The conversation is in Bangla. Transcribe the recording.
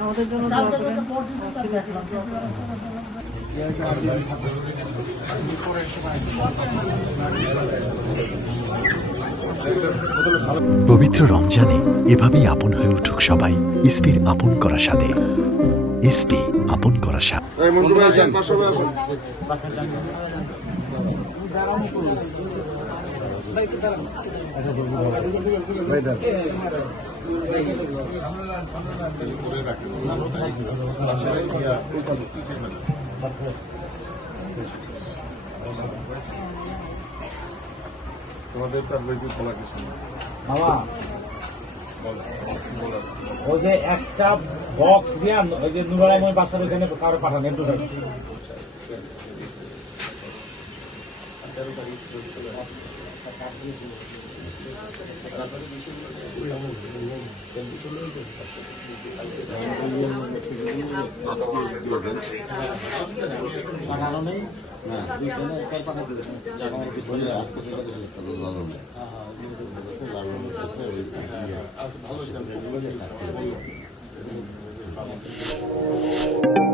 আমাদের জন্য পবিত্র রমজানে এভাবেই আপন হয়ে উঠুক সবাই ইসপির আপন করা স্বাদে। ইসপি আপন করা স্বাদ। তোমাদের তার বেশি বলা কিছু না মামা, ওই যে একটা বক্স দিয়ে ওই যে নুরালাইমের বাসার ওখানে কারো পাঠান একটু পাঠানো নেই না ভালো